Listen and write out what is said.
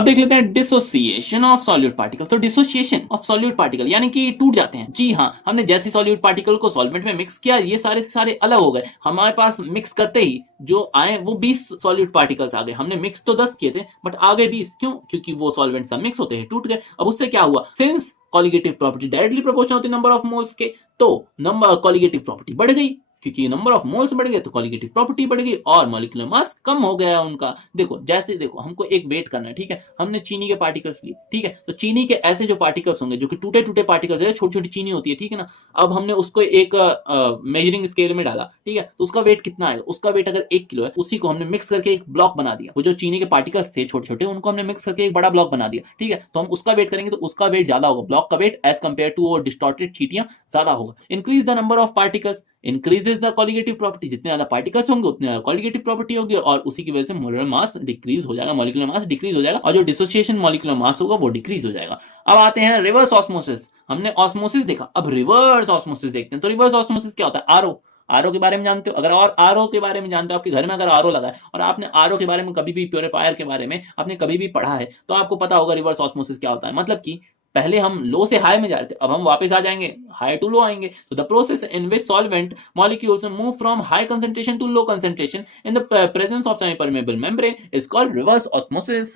अब देख लेते हैं डिसोसिएशन ऑफ सॉल्यूट पार्टिकल। तो डिसोसिएशन ऑफ सॉल्यूट पार्टिकल यानी कि टूट जाते हैं। जी हाँ, हमने जैसे सॉल्यूट पार्टिकल को सॉल्वेंट में मिक्स किया, ये सारे सारे अलग हो गए। हमारे पास मिक्स करते ही जो आए वो 20 सॉल्यूट पार्टिकल्स आ गए। हमने मिक्स तो 10 किए थे बट आ गए 20। क्यों? क्योंकि वो सॉल्वेंट सब मिक्स होते हैं टूट गए। अब उससे क्या हुआ, since colligative property directly proportional होती है नंबर ऑफ मोल्स के, तो नंबर कॉलिगेटिव प्रॉपर्टी बढ़ गई। क्योंकि नंबर ऑफ मोल्स बढ़ गए तो कॉलिगेटिव प्रॉपर्टी बढ़ गई और मॉलिक्यूलर मास कम हो गया उनका। देखो जैसे देखो हमको एक वेट करना है, ठीक है, हमने चीनी के पार्टिकल्स लिए, ठीक है, तो चीनी के ऐसे जो पार्टिकल्स होंगे जो कि टूटे टूटे पार्टिकल्स है, छोटी छोटी चीनी होती है, ठीक है ना। अब हमने उसको एक मेजरिंग स्केल में डाला, ठीक है, तो उसका वेट कितना आएगा, उसका वेट अगर 1 किलो है, उसी को हमने मिक्स करके एक ब्लॉक बना दिया। वो जो चीनी के पार्टिकल्स थे छोटे छोटे, उनको हमने मिक्स करके एक बड़ा ब्लॉक बना दिया, ठीक है, तो हम उसका वेट करेंगे तो उसका वेट ज्यादा होगा, ब्लॉक का weight as compare to distorted चीटियां ज्यादा होगा। Increase the number of particles increases the colligative property, जितने ज्यादा पार्टिकल्स होंगे उतने ज्यादा कॉलिगेटिव प्रॉपर्टी होगी और उसी की वजह से मोलर मास डिक्रीज हो जाएगा, मॉलिक्यूलर मास डिक्रीज हो जाएगा और जो डिसोसिएशन मॉलिक्यूलर मास होगा वो डिक्रीज हो जाएगा। अब आते हैं रिवर्स ऑस्मोसिस। हमने ऑस्मोसिस देखा, अब रिवर्स ऑस्मोसिस देखते हैं। तो रिवर्स ऑस्मोसिस क्या होता है? आरओ, आरओ के बारे में जानते हो? अगर और आरओ के बारे में जानते हो, आपके घर में अगर आरओ लगा है और आपने आरओ के बारे में कभी भी, प्योरीफायर के बारे में आपने कभी भी पढ़ा है, तो आपको पता होगा रिवर्स ऑस्मोसिस क्या होता है। मतलब कि पहले हम लो से हाई में जा रहे थे, अब हम वापस आ जाएंगे, हाई टू लो आएंगे। तो the process in which solvent molecules move from high concentration to low concentration in the presence of semi-permeable membrane is called reverse osmosis.